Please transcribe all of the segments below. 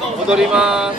踊ります。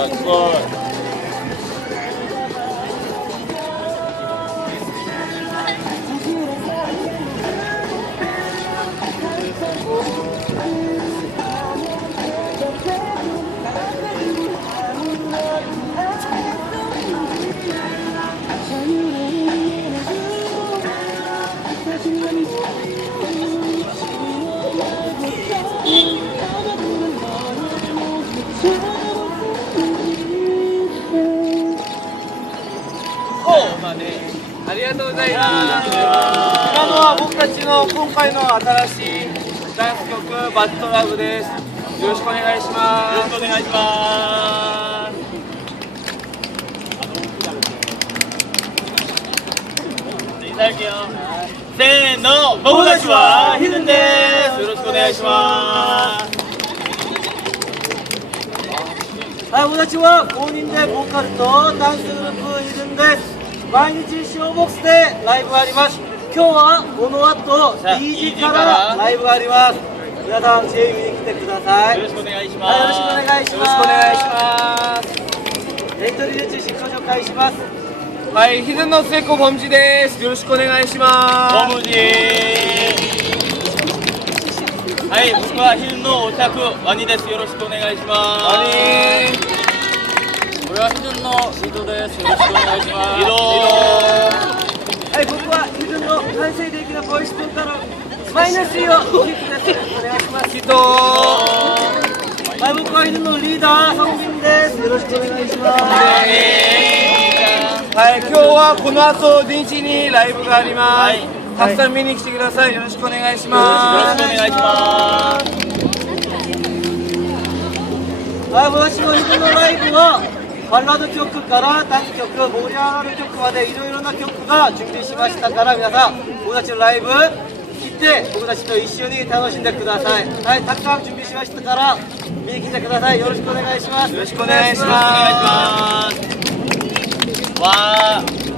はかっこいいありがとうございます。今のは僕たちの今回の新しいダンス曲「バッドラブ」ですよろしくお願いしますよろしくお願いしますいただきよせーの僕たちはヒルンです。よろしくお願いします。はい、僕たちは公認でボーカルとダンスグループいるんです。毎日ショーボックスでライブがあります。今日はこの後さあ2時2時かかららライブがあります。皆さんチェ見に来てください。よろしくお願いします。はいよろしくお願いしますよろしくお願いします。エントリーで中進行紹介します。はい、ヒズの末子ボムジです。よろしくお願いします。ボムジはい、僕はヒルのお客ワニです。よろしくお願いします。ワニこれはヒルのシートです。よろしくお願いします。ヒロはい、僕は自分の完成的なボイスボーカルマイナスイオキックです。お願いします。人はい、僕は犬のリーダーソンビンです。よろしくお願いします。はい、今日はこの後電池にライブがあります。はいたくさん見に来てください。よろしくお願いしよろます。しくお願いします。はい、私のライバラード曲からダンス曲、盛り上がる曲までいろいろな曲が準備しましたから皆さん、僕たちのライブ来て僕たちと一緒に楽しんでください。はい、たくさん準備しましたから見に来てください。よろしくお願いします。よろしくお願いしますお願いします。わー。